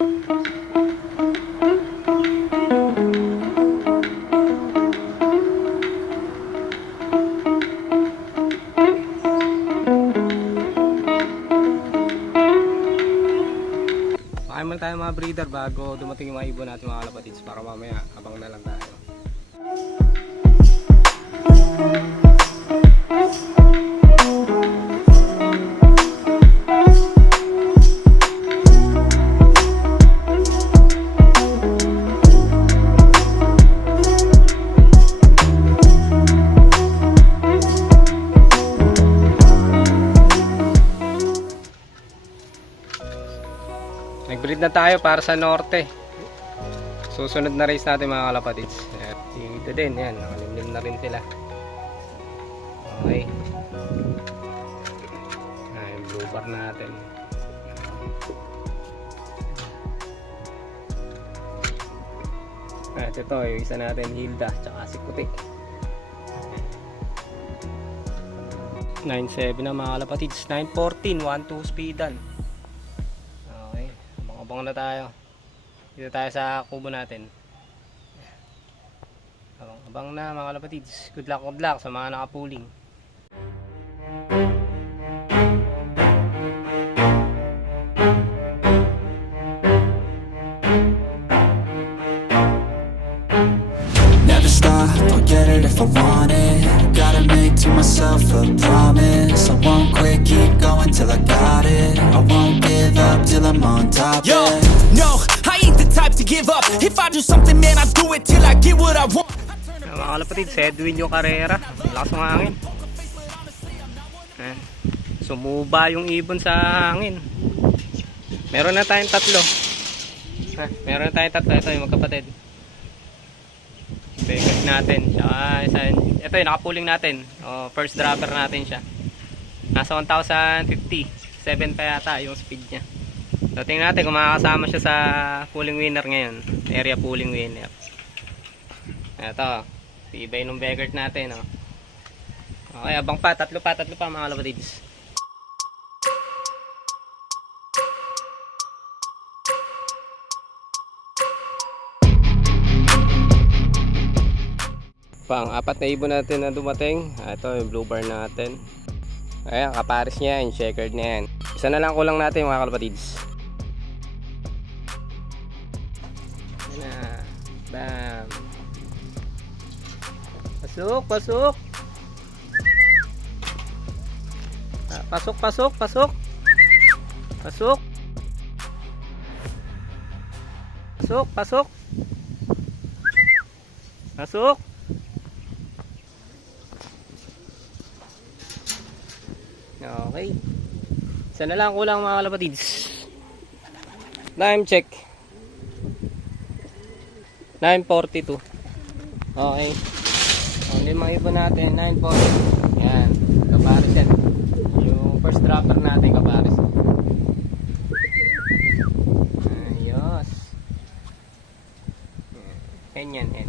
Pakain muna tayo mga breeder bago dumating yung mga ibon natin mga kalapatids, para mamaya abang na lang tayo. Nag-breed na tayo para sa norte. Susunod na race natin mga kalapatids. Dito din, yan, nakalimlim na rin sila. Okay. Yung blue bar natin. At ito, yung isa natin, Hilda, tsaka si Puti. 9.7 na mga kalapatids. 9.14, 1.2 speedan. Abang na tayo. Dito tayo sa kubo natin. Abang na mga kalapatids. Good luck sa mga nakapuling. Never stop, I'll get it if I want it. Gotta make to myself a promise. I won't quit, keep going till I got it. I won't give up till I'm on top. Yo, no, I ain't the type to give up. If I do something, man, I do it till I get what I want. Mga kalapatids, Edwin yung karera. Lakas ng hangin. Sumuba yung ibon sa hangin. Meron na tayong tatlo. Meron na tayong tatlo. Ito yung magkapatid. Begas natin. Ito yung nakapuling natin. First dropper natin siya. Nasa 1,050. 7 pa yata yung speed niya. So tingnan natin kung makakasama siya sa pulling winner ngayon. Area pulling winner. Ito. Tibay ng beggar natin. Okay, abang pa. Tatlo pa mga kalapatids. Pang-apat na ibon natin na dumating. Ito yung blue bar natin. Ayan, kapares niya yan, checkered na yan. Isa na lang kulang natin mga kalapatids. Ayan na. Bam. Pasok. Pasok. Pasok. Pasok. Okay. Isa na lang kulang mga kalapatids. Time check. 9:42. Okay. Ang mga ibon natin 9:40. Yan. Kapares yan. Yung first dropper natin kapares. Ayos. Yan. Okay.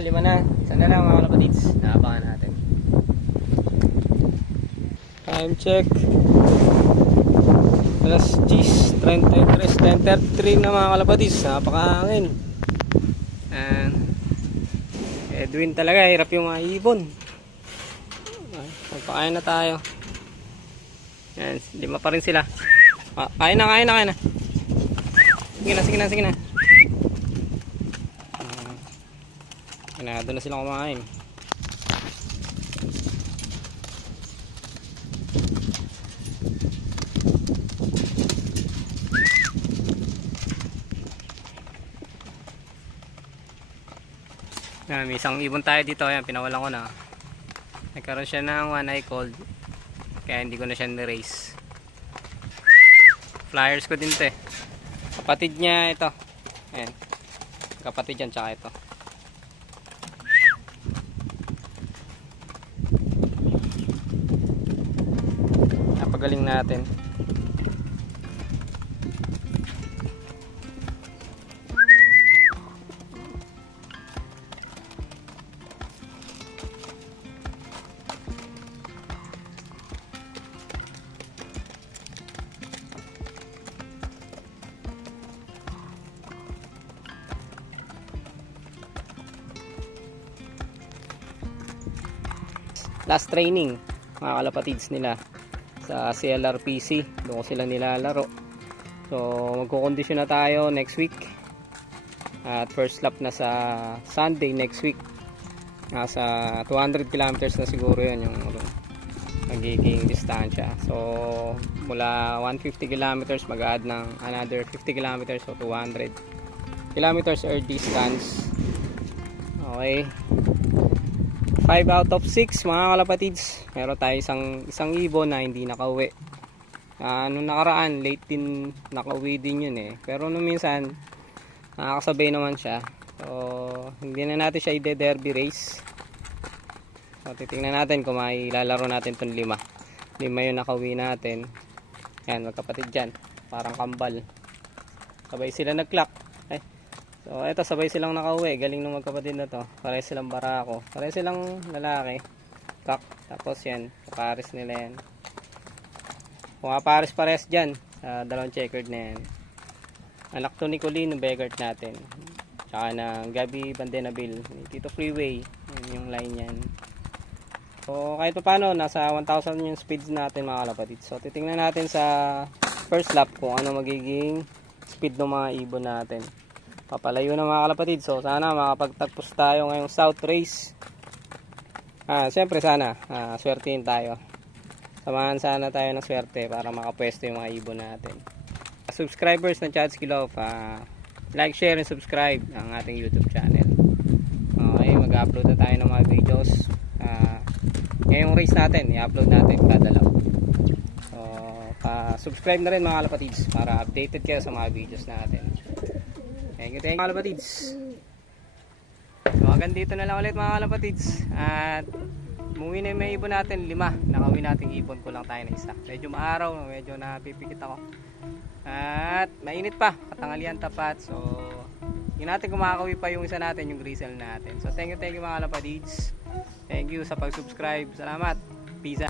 Lima na. Isa na lang mga kalapatids. Naabangan natin. Time check. Alas 10:33 na mga kalapatids. Napakahangin. Edwin talaga, hirap yung mga ibon. Magpakain na tayo. Yan, 5 pa rin sila. Kain na. Sige na. Doon na silang kumain. May isang ibon tayo dito. Ayan, pinawalan ko na. Nagkaroon siya ng one eye cold. Kaya hindi ko na siya ni-raise. Flyers ko din to eh. Kapatid niya ito. Ayan. Kapatid yan tsaka ito. Napagaling natin. last training mga kalapatids nila sa CLRPC. Doon ko sila nilalaro. So magkukondisyon na tayo next week. At first lap na sa Sunday next week. Nasa 200 kilometers na siguro yun yung magiging distansya. So mula 150 kilometers mag-add ng another 50 kilometers, so 200 kilometers air distance. Okay, 5 out of 6 mga kalapatids, meron tayo isang ibon na hindi nakauwi. Nung nakaraan late din nakauwi din yun pero nung minsan nakakasabay naman siya. So hindi na natin siya i-derby race. So titingnan natin kung mailalaro natin itong 5 yung nakauwi natin. Yan, magkapatid dyan, parang kambal, sabay sila nag-clock. So eto, sabay silang nakauwi. Galing ng magkapatid na to. Pare silang barako, pare silang lalaki, kak. Tapos yan, kapares nila yan. Kung pares dyan sa dalawang checkered na yan, anak to ni Colleen, Begart natin, tsaka ng Gabi Bandenabil, Tito Freeway. Yan yung line yan. So kahit pa paano, nasa 1,000 yung speeds natin mga kalapatid. So titingnan natin sa first lap kung ano magiging speed ng mga ibon natin. Papalayo na mga kalapatid. So sana makapagtagpos tayo ngayong South Race. Siyempre sana swertihin tayo. Samahan sana tayo ng swerte para makapwesto yung mga ibon natin. Subscribers ng Chadsky Love, like, share, and subscribe ang ating YouTube channel. Okay, mag-upload na tayo ng mga videos. Ngayong race natin, i-upload natin kada lap. So subscribe na rin mga kalapatids para updated kayo sa mga videos natin. Thank you mga kalapatids. So hanggang dito na lang ulit mga kalapatids. At umuwi na yung may ibon natin, 5. Nakauwi natin ibon, kulang tayo na isa. Medyo maaraw, medyo napipikit ako. At mainit pa, katanghalian tapat. So hindi natin kumakawi pa yung isa natin, yung grizzle natin. So thank you mga kalapatids. Thank you sa pag-subscribe. Salamat. Peace out.